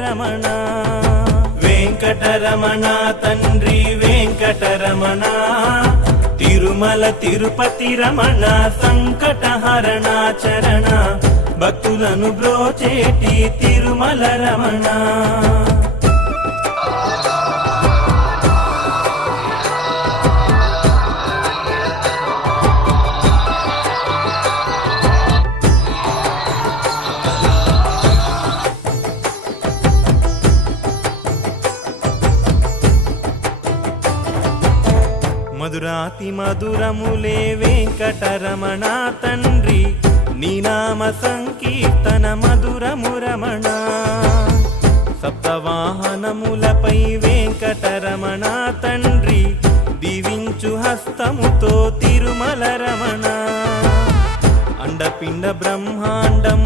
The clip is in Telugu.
రమణ వెంకటరమణ తండ్రి వెంకటరమణ తిరుమల తిరుపతి రమణ సంకటహరణ చరణ భక్తులను బ్రోచేటి తిరుమల రమణ మధురాతి మధురములే వెంకటరమణ తండ్రి నీ నామ సంకీర్తన మధురము రమణ సప్తవాహనములపై వెంకటరమణ తండ్రి దీవించు హస్తముతో తిరుమల రమణ అండపిండ బ్రహ్మాండం